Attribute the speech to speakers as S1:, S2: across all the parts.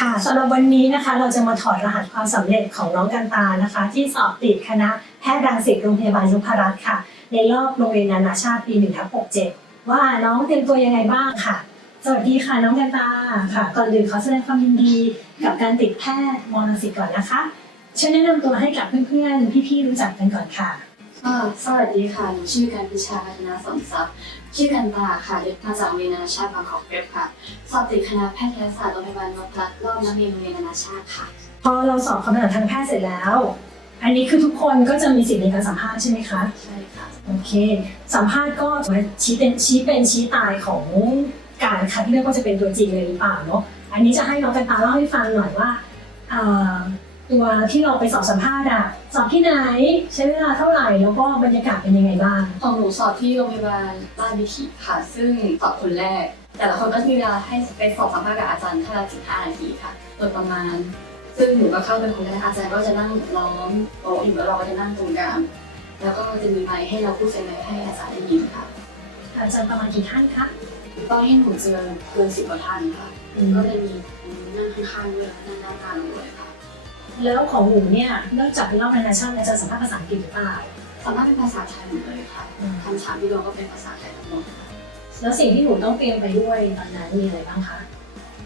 S1: ค่ะสำหรับวันนี้นะคะ เราจะมาถอดรหัสความสำเร็จของน้องกันตานะคะ ที่สอบติดคณะแพทย์รังสิตโรงพยาบาลยุพรัตน์ค่ะ ในรอบโรงเรียนนานาชาติปี1ทับ67 ว่าน้องเตรียมตัวยังไงบ้างค่ะ สวัสดีค่ะน้องกันตาค่ะ ก่อนอื่นขอแสดงความยินดีกับการติดแพทย์มรังสิตก่อนนะคะช่วยแนะนำตัวให้กับเพื่อนๆพี่ๆรู้จักกันก่อนค่ะ
S2: สวัสดีค่ะหนูชื่อการพิชาพัฒนาสมทรัพย์ ชื่อกันตาค่ะเด็กมาจากโรงเรียนนานาชาติบางกอกเกร็ดค่ะ สอบติดคณะแพทยศาสตร์โรงพยาบาลนพรัตน์รอบนักเรียนโรงเรียนนานาชาติค่ะ
S1: พอเราสอบคำถามทางแพทย์เสร็จแล้ว อันนี้คือทุกคนก็จะมีสิทธิ์ในการสัมภาษณ์ใช่ไหมคะ
S2: ใช่ค่ะ
S1: โอเค สัมภาษณ์ก็จะมาชี้เป็นชี้เป็นชี้ตายของการคัดเลือกว่าจะเป็นตัวจริงเลยหรือเปล่าเนาะ อันนี้จะให้น้องกันตาเล่าให้ฟังหน่อยว่าเอ่อ ตัวที่เราไปสอบสัมภาษณ์อะสอบที่ไหนใช้เวลาเท่าไหร่แล้วก็บรรยากาศเป็นยังไงบ้าง
S2: ของหนูสอบที่โรงพยาบาลราชวิถีค่ะ ซึ่งสอบคนแรก แต่ละคนก็จะมีเวลาให้ไปสอบสัมภาษณ์กับอาจารย์แค่ละ15นาทีค่ะโดยประมาณ ซึ่งหนูก็เข้าเป็นคนแรกอาจารย์ก็จะนั่งล้อมโต๊ะอยู่แล้วเราก็จะนั่งตรงกลางแล้วก็จะมีไมค์ให้เราพูดใส่ไมค์ให้อาจารย์ได้ยินค่ะ
S1: อาจารย์ประมาณกี่ท่านคะ
S2: ตอนที่หนูเจอเกินสิบกว่าท่านค่ะ ก็เลยมีนั่งข้างๆด้วยนั่งด้านข้างด้วยค่ะ
S1: แล้วของหนูเนี่ยนอกจากรอบนานาชาติแล้วจะสัมภาษณ์ภาษาอังกฤษหรือเปล่า
S2: สามารถเป็นภาษาไทยหมดเลยค่ะคำถามที่โดนก็เป็นภาษาไทยทั้งหมดค่ะ
S1: แล้วสิ่งที่หนูต้องเตรียมไปด้วยตอนนั้นมีอะไรบ้างคะ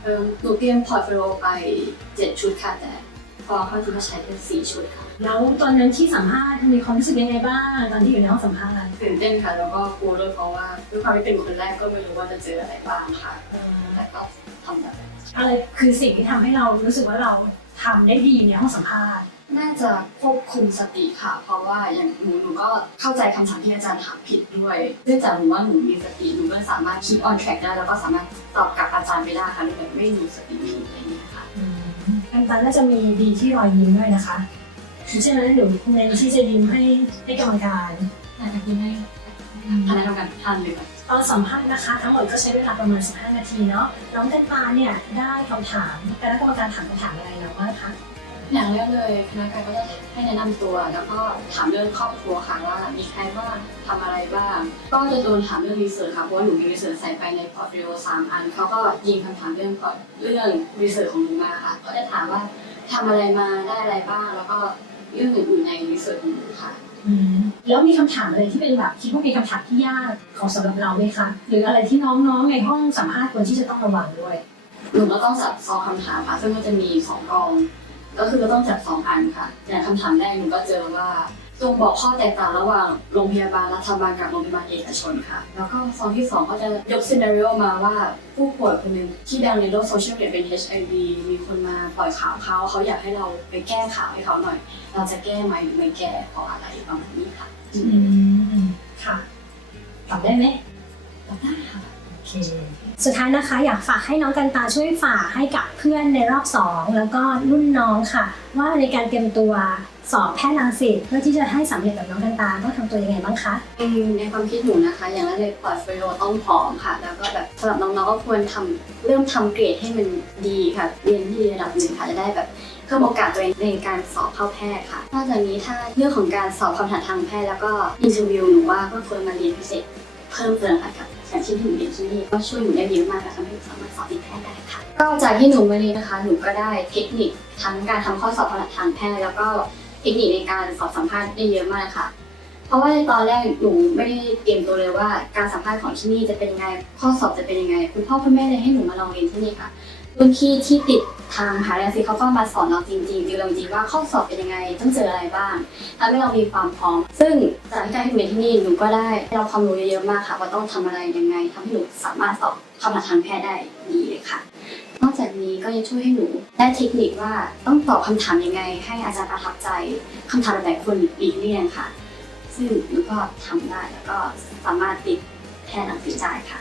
S2: เอิ่มหนูเตรียมพอร์ตโฟลิโอไปเจ็ดชุดค่ะแต่ พอเข้าที่มาใช้เป็นสี่ชุดค่ะ
S1: แล้วตอนนั้นที่สัมภาษณ์มีความรู้สึกยังไงบ้างตอนที่อยู่ในห้องสัมภาษณ์
S2: ตื่นเต้นค่ะ แล้วก็กลัวด้วยเพราะว่าด้วยความที่เป็นคนแรกก็ไม่รู้ว่าจะเจออะไรบ้างค่ะแต่ก็ทำแบบ
S1: อะไรคือสิ่งที่ทำให้เรารู้สึกว่าเราทำได้ดีในห้องสัมภาษณ์
S2: น่าจะควบคุมสติค่ะ เพราะว่าอย่างหนูหนูก็เข้าใจคำถามที่อาจารย์ถามผิดด้วยเนื่องจากหนูว่าหนูมีสติหนูก็สามารถ keep on track ได้แล้วก็สามารถตอบกลับอาจารย์ไปได้ค่ะโดยแบบไม่มีสติไม่มีอะไรอย่างเงี้ยค่ะ
S1: กันตันน่าจะมีดีที่รอยยิ้มด้วยนะคะใช่ไหมหนูเน้นที่จะยิ้มให้ให้กรรมการ
S2: อาจารย์คุณให้คณะกรรมการท่านเลย
S1: ตอนสัมภาษณ์นะคะ ทั้งหมดก็ใช้เวลาประมาณ 15 นาทีเนาะน้องกันตาเนี่ยได้คำถามคณะกรรมการถามคำถามอะไรเราบ้างคะ
S2: อย่างแรกเลยคณะกรรมการก็จะให้แนะนำตัว แล้วก็ถามเรื่องครอบครัวค่ะว่ามีใครบ้างทำอะไรบ้าง ก็จะโดนถามเรื่องรีเสิร์ชค่ะเพราะว่าหนูมีรีเสิร์ชใส่ไปในพอร์ตโฟลิโอสามอันเขาก็ยิงคำถามเรื่องพอร์ตเรื่องรีเสิร์ชของหนูมาค่ะ ก็จะถามว่าทำอะไรมาได้อะไรบ้าง แล้วก็เรื่องอื่นๆในรีเสิร์ชของหนูค่ะ
S1: แล้วมีคำถามอะไรที่เป็นแบบคิดว่ามีคำถามที่ยากของสำหรับเราไหมคะหรืออะไรที่น้องๆในห้องสัมภาษณ์ควรที่จะต้องระวังด้วย
S2: หนูก็ต้องจับซองคำถามค่ะซึ่งมันจะมีสองกอง ก็คือก็ต้องจับสองอันค่ะ อย่างคำถามแรกหนูก็เจอว่าจงบอกข้อแตกต่างระหว่างโรงพยาบาลรัฐบาลกับโรงพยาบาลเอกชนค่ะ แล้วก็ซองที่สองก็จะยกซีนารีโอมาว่าผู้ป่วยคนหนึ่งที่ดังในโลกโซเชียลมีเดียเป็น HIV มีคนมาปล่อยข่าวเขาเขาอยากให้เราไปแก้ข่าวให้เขาหน่อย เราจะแก้ไหมหรือไม่แก้เพราะอะไรประมาณนี้ค่ะ
S1: อืม ค่ะตอบได้ไหม
S2: ตอบได้ค่ะ
S1: โอเค สุดท้ายนะคะอยากฝากให้น้องกันตาช่วยฝากให้กับเพื่อนในรอบสองแล้วก็รุ่นน้องค่ะ ว่าในการเตรียมตัวสอบแพทย์รังสิตเพื่อที่จะให้สำเร็จกับน้องกันตาต้องทำตัวยังไงบ้างคะ
S2: อืมในความคิดหนูนะคะ อย่างแรกเลยพอร์ตโฟลิโอต้องพร้อมค่ะ แล้วก็แบบสำหรับน้องๆก็ควรทำเริ่มทำเกรดให้มันดีค่ะเรียนที่ดีระดับหนึ่งค่ะจะได้แบบเพิ่มโอกาสตัวเองในการสอบเข้าแพทย์ค่ะนอกจากนี้ถ้าเรื่องของการสอบคำถามทางแพทย์แล้วก็อินเทอร์วิวหนูว่าก็ควรมาเรียนพิเศษเพิ่มเติมค่ะกับ อย่างที่หนูเรียนที่นี่ก็ช่วยหนูได้เยอะมากค่ะทำให้หนูสามารถสอบติดแพทย์ได้ค่ะ ก็จากที่หนูมาเรียนนะคะ หนูก็ได้เทคนิคทั้งการทำข้อสอบคำถามทางแพทย์แล้วก็เทคนิคในการสอบสัมภาษณ์ได้เยอะมากค่ะ เพราะว่าในตอนแรกหนูไม่ได้เตรียมตัวเลยว่า การสัมภาษณ์ของที่นี่จะเป็นยังไง ข้อสอบจะเป็นยังไง คุณพ่อคุณแม่เลยให้หนูมาลองเรียนที่นี่ค่ะรุ่นพี่ที่ติด ทางมหาลัยสิเขาก็มาสอนเราจริงๆจริงเราจริงว่าข้อสอบเป็นยังไงต้องเจออะไรบ้างทำให้เรามีความพร้อม ซึ่งจากที่การที่หนูเรียนที่นี่หนูก็ได้เราความรู้เยอะๆมากค่ะว่าต้องทำอะไรยังไงทำให้หนูสามารถสอบเข้ามาทางแพทย์ได้ดีเลยค่ะ นอกจากนี้ก็ยังช่วยให้หนูได้เทคนิคว่าต้องตอบคำถามยังไง ให้อาจารย์ประทับใจคำถามหลายๆคนหลีกเลี่ยงค่ะ ซึ่งหนูก็ทำได้แล้วก็สามารถติดแพทย์อังกฤษได้ค่ะ